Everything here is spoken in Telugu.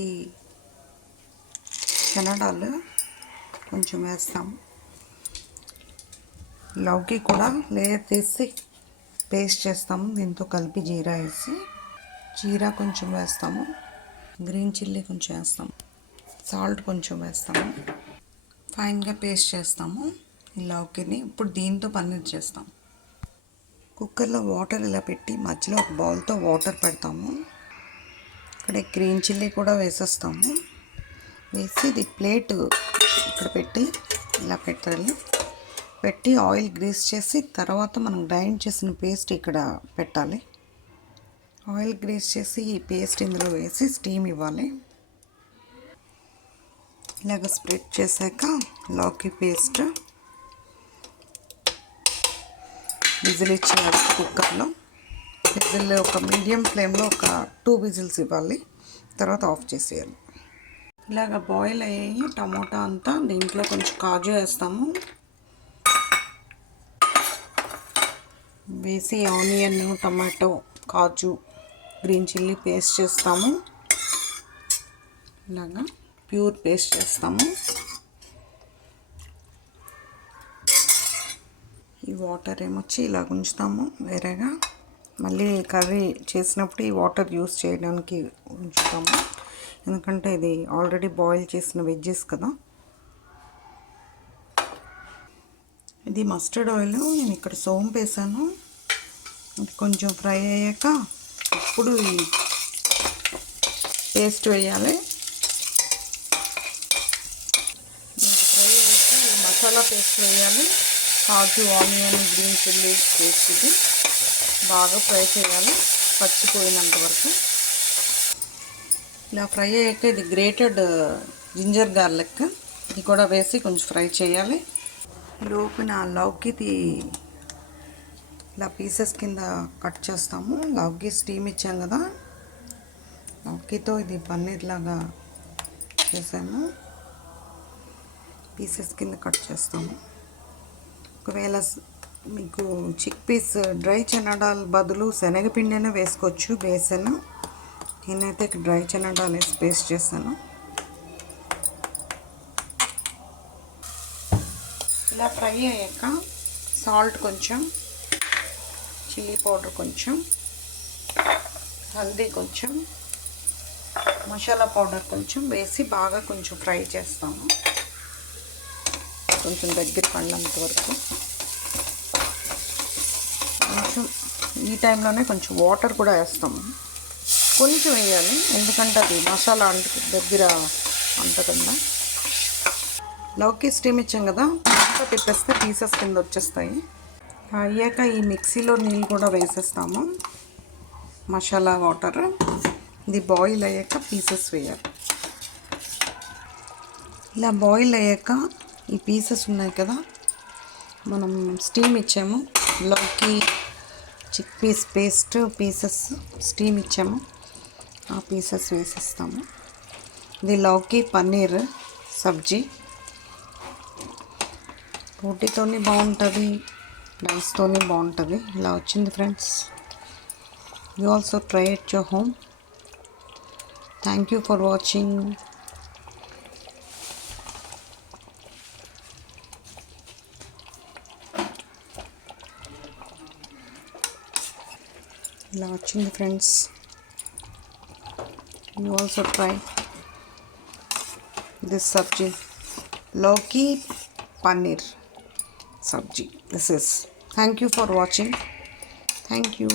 ఈ శనగలు కొంచెం వేస్తాము. లౌకి కూడా లేయర్ తీసి పేస్ట్ చేస్తాము. దీంతో కలిపి జీరా వేసి జీరా కొంచెం వేస్తాము. గ్రీన్ చిల్లీ కొంచెం వేస్తాము. సాల్ట్ కొంచెం వేస్తాము. ఫైన్గా పేస్ట్ చేస్తాము ఈ లౌకిని. ఇప్పుడు దీంతో పన్నీర్ చేస్తాము. కుక్కర్లో వాటర్ ఇలా పెట్టి మధ్యలో ఒక బౌల్తో వాటర్ పెడతాము. ఇక్కడ గ్రీన్ చిల్లీ కూడా వేసేస్తాము. వేసి ఇది ప్లేట్ ఇక్కడ పెట్టి ఇలా పెట్టాలి. పెట్టి ఆయిల్ గ్రీస్ చేసి తర్వాత మనం గ్రైండ్ చేసిన పేస్ట్ ఇక్కడ పెట్టాలి. ఆయిల్ గ్రీస్ చేసి ఈ పేస్ట్ ఇందులో వేసి స్టీమ్ ఇవ్వాలి. ఇలాగ స్ప్రెడ్ చేశాక లౌకి పేస్ట్ విజిల్ ఇచ్చేయాలి. కుక్కర్లో విజిల్ ఒక మీడియం ఫ్లేమ్లో ఒక 2 విజిల్స్ ఇవ్వాలి. తర్వాత ఆఫ్ చేసేయాలి. ఇలాగ బాయిల్ అయ్యి టమోటా అంతా దీంట్లో కొంచెం కాజు వేస్తాము. వేసి ఆనియన్, టమాటో, కాజు, గ్రీన్ చిల్లీ పేస్ట్ చేస్తాము. ఇలాగా ప్యూర్ పేస్ట్ చేస్తాము. ఈ వాటర్ ఏమొచ్చి ఇలా ఉంచుతాము వేరేగా. మళ్ళీ కర్రీ చేసినప్పుడు ఈ వాటర్ యూస్ చేయడానికి ఉంచుతాము. ఎందుకంటే ఇది ఆల్రెడీ బాయిల్ చేసిన వెజ్జెస్ కదా. ఇది మస్టర్డ్ ఆయిల్ నేను ఇక్కడ సోంపు వేసాను. ఇది కొంచెం ఫ్రై అయ్యాక ఇప్పుడు ఈ పేస్ట్ వేయాలి. ఫ్రై అయ్యాక ఈ మసాలా పేస్ట్ వేయాలి. కాజు, ఆనియన్, గ్రీన్ చిల్లీ పేస్ట్ ఇది బాగా ఫ్రై చేయాలి పచ్చిపోయినంత వరకు. ఇలా ఫ్రై అయ్యాక ఇది గ్రేటెడ్ జింజర్ గార్లిక్ ఇది కూడా వేసి కొంచెం ఫ్రై చేయాలి. లోపల లౌకిది ఇలా పీసెస్ కింద కట్ చేస్తాము. లౌకి స్టీమ్ ఇచ్చాం కదా, లౌకితో ఇది పన్నీర్ లాగా చేసాము. పీసెస్ కింద కట్ చేస్తాము. ఒకవేళ మీకు చిక్ పీస్ డ్రై చనాడాల బదులు శనగపిండినే వేసుకోవచ్చు బేసన్. నేనైతే డ్రై చనాడాలు వేసి పేస్ట్ చేశాను. ఇలా ఫ్రై అయ్యాక సాల్ట్ కొంచెం, చిల్లీ పౌడర్ కొంచెం, హల్దీ కొంచెం, మసాలా పౌడర్ కొంచెం వేసి బాగా కొంచెం ఫ్రై చేస్తాము. కొంచెం దగ్గర పడినంత వరకు. కొంచెం ఈ టైంలోనే కొంచెం వాటర్ కూడా వేస్తాము. కొంచెం వేయాలి ఎందుకంటే అది మసాలా దగ్గర అంటకుండా. లౌకి స్టీమ్ ఇచ్చాం కదా, అంతా తిప్పేస్తే పీసెస్ కింద వచ్చేస్తాయి. అయ్యాక ఈ మిక్సీలో నీళ్ళు కూడా వేసేస్తాము. మసాలా వాటర్ ఇది బాయిల్ అయ్యాక పీసెస్ వేయాలి. ఇలా బాయిల్ అయ్యాక ఈ పీసెస్ ఉన్నాయి కదా, మనం స్టీమ్ ఇచ్చాము. Lauki chick peas paste pieces steam ఇచ్చాము. ఆ పీసెస్ వేసేస్తాము. ఇది లౌకి పన్నీర్ సబ్జీ. రోటీతోని బాగుంటుంది, రైస్తోని బాగుంటుంది. ఇలా వచ్చింది friends. You also try at your home. Thank you for watching. ఇలా వచ్చింది friends. You also try this sabzi, lauki paneer sabji. This is. Thank you for watching. Thank you.